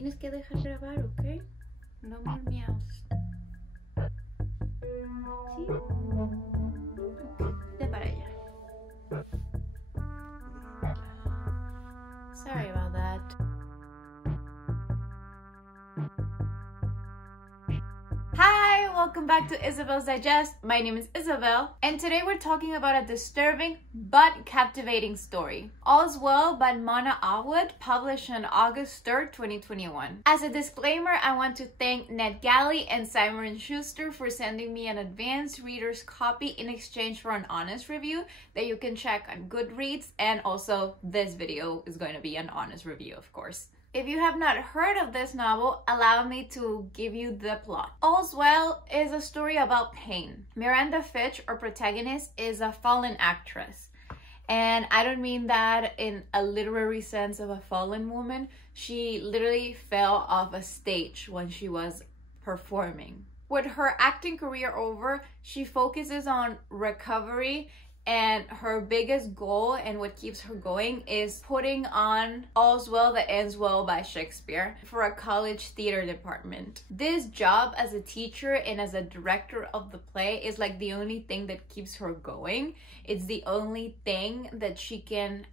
tienes que dejar grabar, ¿ok? No more meows. ¿Sí? Ok, de para allá. Sorry about that. Hi, welcome back to Isabel's Digest. My name is Isabel, and today we're talking about a disturbing but captivating story. All's Well by Mona Awad, published on August 3rd, 2021. As a disclaimer, I want to thank Ned Galley and Simon & Schuster for sending me an advanced reader's copy in exchange for an honest review that you can check on Goodreads, and also this video is going to be an honest review, of course. If you have not heard of this novel, allow me to give you the plot. All's Well is a story about pain. Miranda Fitch, our protagonist, is a fallen actress. And I don't mean that in a literary sense of a fallen woman. She literally fell off a stage when she was performing. With her acting career over, she focuses on recovery, and her biggest goal and what keeps her going is putting on All's Well That Ends Well by Shakespeare for a college theater department. This job as a teacher and as a director of the play is like the only thing that keeps her going. It's the only thing that she can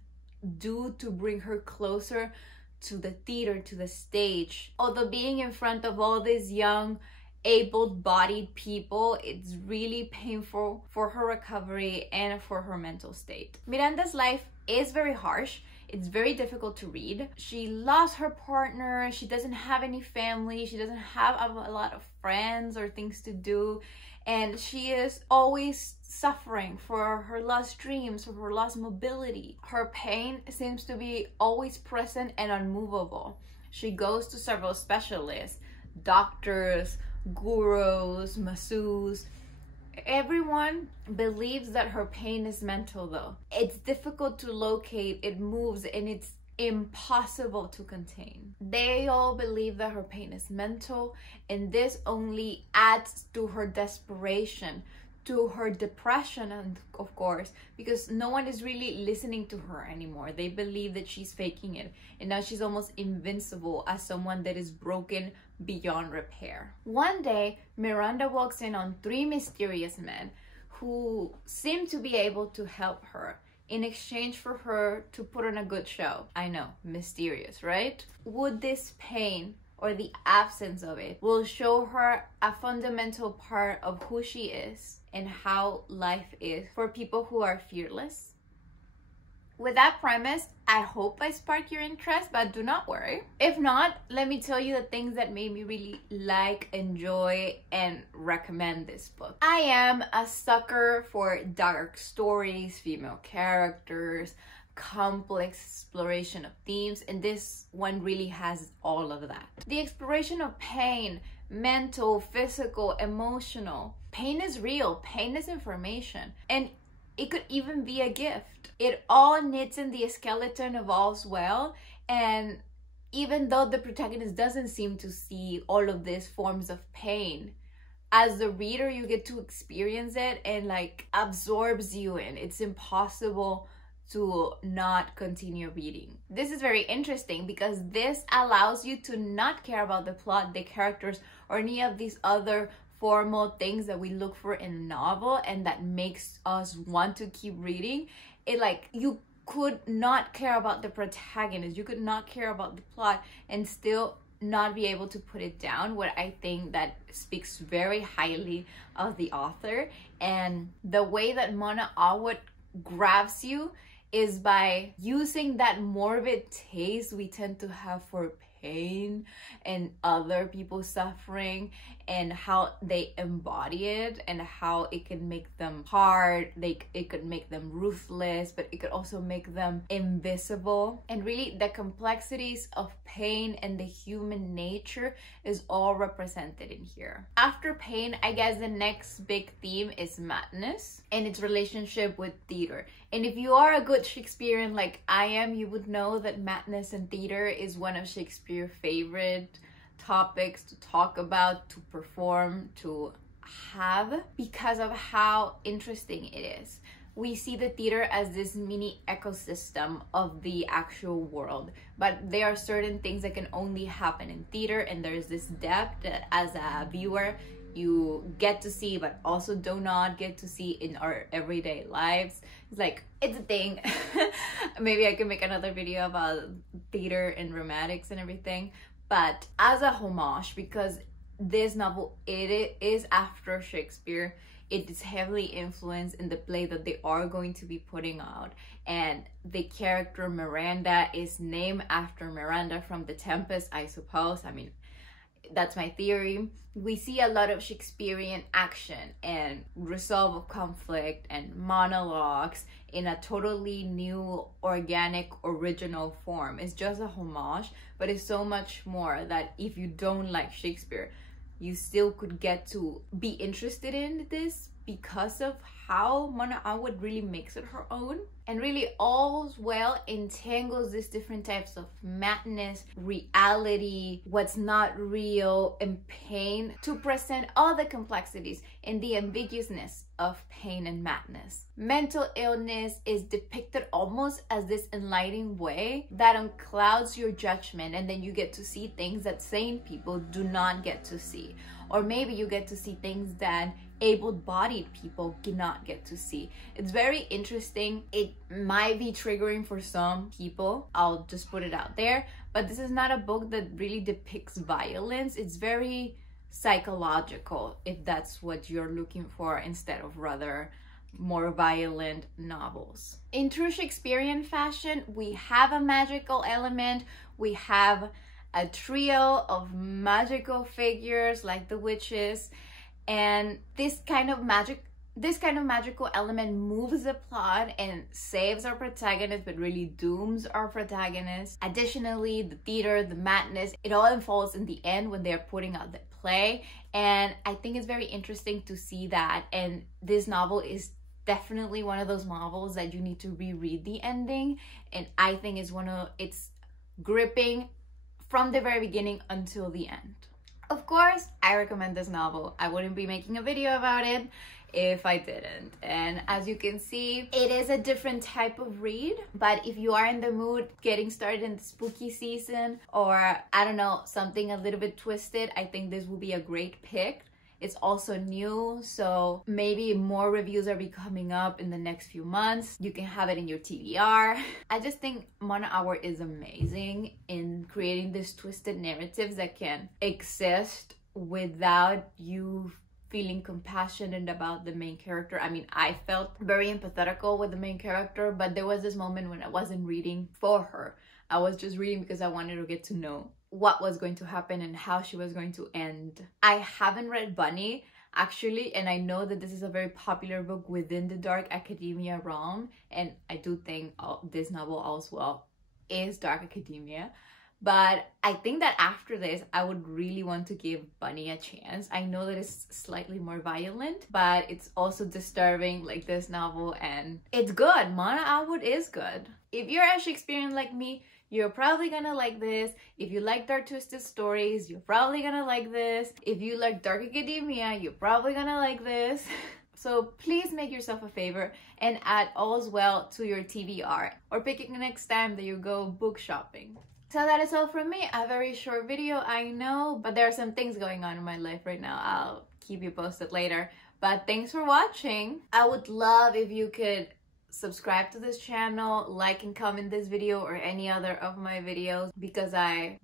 do to bring her closer to the theater, to the stage. Although being in front of all these young, able-bodied people, it's really painful for her recovery and for her mental state. Miranda's life is very harsh. It's very difficult to read. She lost her partner. She doesn't have any family. She doesn't have a lot of friends or things to do. And she is always suffering for her lost dreams, for her lost mobility. Her pain seems to be always present and unmovable. She goes to several specialists, doctors, gurus, masseuses. Everyone believes that her pain is mental though. It's difficult to locate, it moves, and it's impossible to contain. They all believe that her pain is mental, and this only adds to her desperation, to her depression, and of course, because no one is really listening to her anymore. They believe that she's faking it, and now she's almost invincible as someone that is broken beyond repair. One day, Miranda walks in on three mysterious men who seem to be able to help her in exchange for her to put on a good show. I know, mysterious, right? Would this pain, or the absence of it, will show her a fundamental part of who she is and how life is for people who are fearless? With that premise, I hope I spark your interest, but do not worry. If not, let me tell you the things that made me really like, enjoy, and recommend this book. I am a sucker for dark stories, female characters, complex exploration of themes, and this one really has all of that. The exploration of pain, mental, physical, emotional. Pain is real, pain is information, and it could even be a gift. It all knits in the skeleton of All's Well, and even though the protagonist doesn't seem to see all of these forms of pain, as the reader you get to experience it and like absorbs you in. It's impossible to not continue reading. This is very interesting because this allows you to not care about the plot, the characters, or any of these other formal things that we look for in a novel and that makes us want to keep reading. It like, you could not care about the protagonist, you could not care about the plot and still not be able to put it down, what I think that speaks very highly of the author. And the way that Mona Awad grabs you is by using that morbid taste we tend to have for pain and other people suffering, and how they embody it and how it can make them hard, it could make them ruthless, but it could also make them invisible. And really the complexities of pain and the human nature is all represented in here. After pain, I guess the next big theme is madness and its relationship with theater. And if you are a good Shakespearean like I am, you would know that madness and theater is one of Shakespeare's favorite topics to talk about, to perform, to have, because of how interesting it is. we see the theater as this mini ecosystem of the actual world, but there are certain things that can only happen in theater, and there's this depth that as a viewer you get to see but also do not get to see in our everyday lives. It's like, it's a thing. Maybe I can make another video about theater and romantics and everything, but as a homage, because this novel, it is after Shakespeare, it is heavily influenced in the play that they are going to be putting out, and the character Miranda is named after Miranda from The Tempest, I suppose. I mean, that's my theory. We see a lot of Shakespearean action and resolve of conflict and monologues in a totally new, organic, original form. It's just a homage, but it's so much more that if you don't like Shakespeare, you still could get to be interested in this because of how Mona Awad really makes it her own, and really All's Well entangles these different types of madness, reality, what's not real, and pain to present all the complexities and the ambiguousness of pain and madness. Mental illness is depicted almost as this enlightening way that unclouds your judgment, and then you get to see things that sane people do not get to see. Or maybe you get to see things that able-bodied people cannot get to see. It's very interesting. It might be triggering for some people, I'll just put it out there, but this is not a book that really depicts violence. It's very psychological, if that's what you're looking for, instead of rather more violent novels. In true Shakespearean fashion, we have a magical element, we have a trio of magical figures like the witches, and this kind of magical element moves the plot and saves our protagonist but really dooms our protagonist. Additionally, the theater, the madness, it all unfolds in the end when they're putting out the play, and I think it's very interesting to see that. And this novel is definitely one of those novels that you need to reread the ending, and I think it's gripping from the very beginning until the end. Of course, I recommend this novel. I wouldn't be making a video about it if I didn't. And as you can see, it is a different type of read, but if you are in the mood getting started in the spooky season, or I don't know, something a little bit twisted, I think this will be a great pick. It's also new, so maybe more reviews are be coming up in the next few months. You can have it in your TBR. I just think Mona Awad is amazing in creating these twisted narratives that can exist without you feeling compassionate about the main character. I mean, I felt very empathetical with the main character, but there was this moment when I wasn't reading for her. I was just reading because I wanted to get to know what was going to happen and how she was going to end. I haven't read Bunny, actually, and I know that this is a very popular book within the dark academia realm, and I do think this novel All's Well is dark academia. But I think that after this, I would really want to give Bunny a chance. I know that it's slightly more violent, but it's also disturbing like this novel, and it's good. Mona Awad is good. If you're a Shakespearean like me, you're probably gonna like this. If you like dark twisted stories, you're probably gonna like this. If you like dark academia, you're probably gonna like this. So please make yourself a favor and add All's Well to your TBR, or pick it next time that you go book shopping. So that is all from me. A very short video, I know, but there are some things going on in my life right now. I'll keep you posted later. But thanks for watching. I would love if you could subscribe to this channel, like and comment this video or any other of my videos, because I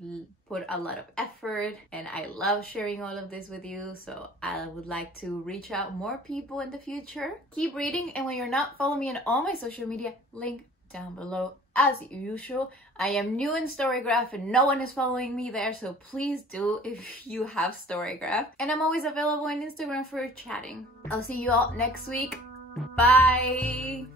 put a lot of effort and I love sharing all of this with you. So I would like to reach out more people in the future. Keep reading, and when you're not, follow me on all my social media, link down below. As usual, I am new in Storygraph and no one is following me there, so please do if you have Storygraph. And I'm always available on Instagram for chatting. I'll see you all next week. Bye!